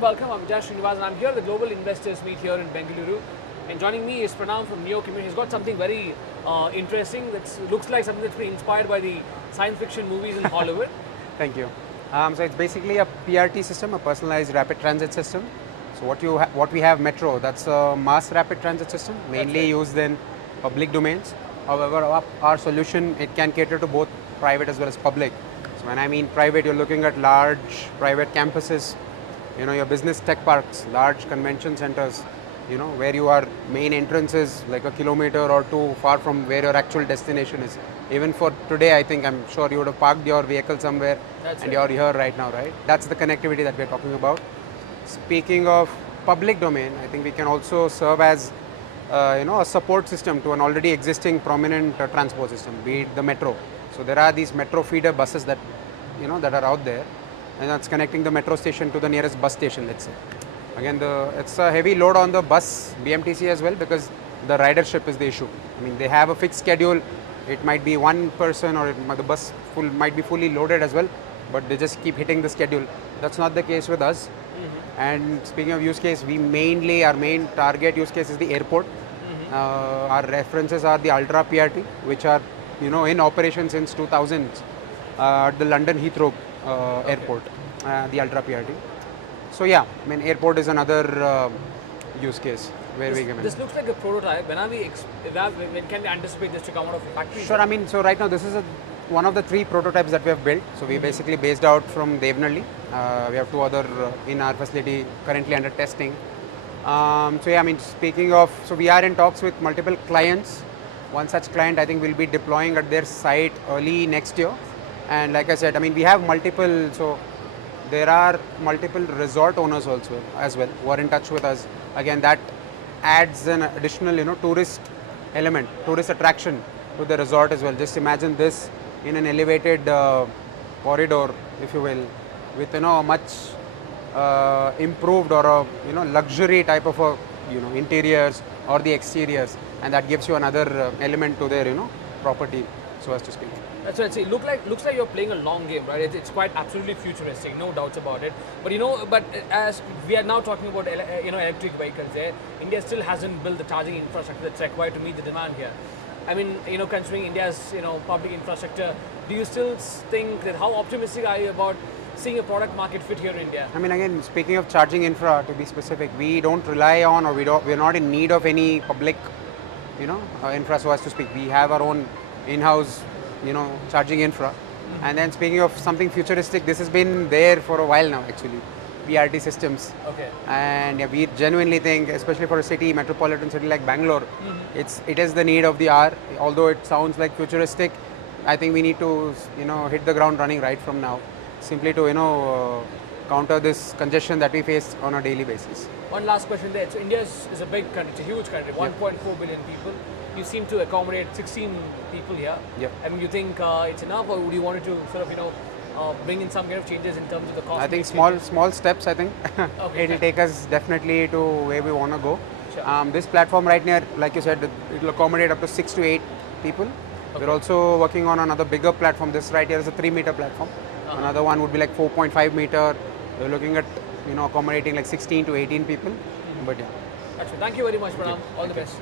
welcome. I'm Jash Srinivas and I'm here at the Global Investors Meet here in Bengaluru. And joining me is Pranam from Commute. He's got something very interesting that looks like something that's been inspired by the science fiction movies in Hollywood. Thank you. So it's basically a PRT system, a Personalised Rapid Transit System. So what we have Metro, that's a mass rapid transit system, mainly used in public domains. However, our solution, it can cater to both private as well as public. So when I mean private, you're looking at large private campuses, your business tech parks, large convention centers, where your main entrance is like a kilometer or two far from where your actual destination is. Even for today, I'm sure you would have parked your vehicle somewhere you're here right now, right? That's the connectivity that we're talking about. Speaking of public domain, I think we can also serve as a support system to an already existing prominent transport system, be it the metro. So there are these metro feeder buses that that are out there, and that's connecting the metro station to the nearest bus station, let's say. Again, it's a heavy load on the bus BMTC as well, because the ridership is the issue. They have a fixed schedule. It might be one person, or the bus might be fully loaded as well, but they just keep hitting the schedule. That's not the case with us. And speaking of use case, our main target use case is the airport. Our references are the Ultra PRT, which are in operation since 2000 at the London Heathrow airport, the Ultra PRT. So yeah, airport is another use case where we can. This looks like a prototype. When can we anticipate this to come out of the factory? Sure. So right now this is one of the 3 prototypes that we have built. So we basically based out from Devnalli. We have 2 other in our facility currently under testing. Speaking of, so we are in talks with multiple clients. One such client I think will be deploying at their site early next year. And like I said, we have multiple, so there are multiple resort owners also as well who are in touch with us. Again, that adds an additional, tourist element, tourist attraction to the resort as well. Just imagine this in an elevated corridor, if you will, with a much improved or a luxury type of interiors or the exteriors, and that gives you another element to their property, so as to speak. That's right. See, looks like you're playing a long game, right? It's quite absolutely futuristic, no doubts about it. But as we are now talking about electric vehicles, India still hasn't built the charging infrastructure that's required to meet the demand here. Considering India's public infrastructure, do you still think that, how optimistic are you about seeing a product market fit here in India? Again, speaking of charging infra, to be specific, we don't rely on, or we're not in need of any public infra, so as to speak. We have our own in-house charging infra. And then speaking of something futuristic, this has been there for a while now actually, PRT systems. Okay. And we genuinely think, especially for a metropolitan city like Bangalore, it is the need of the hour. Although it sounds like futuristic, I think we need to hit the ground running right from now, simply to counter this congestion that we face on a daily basis. One last question there. So India is a big country, it's a huge country, 1.4 billion people. You seem to accommodate 16 people here. Yep. You think it's enough, or would you want it to sort of bring in some kind of changes in terms of the cost? I think small steps. I think Okay. It'll take us definitely to where we want to go. Sure. This platform right now, like you said, it will accommodate up to 6 to 8 people. Okay. We're also working on another bigger platform. This right here is a 3-meter platform. Another one would be like 4.5 meter. We're looking at accommodating like 16 to 18 people. But yeah. Actually, thank you very much, Pranam. All the best.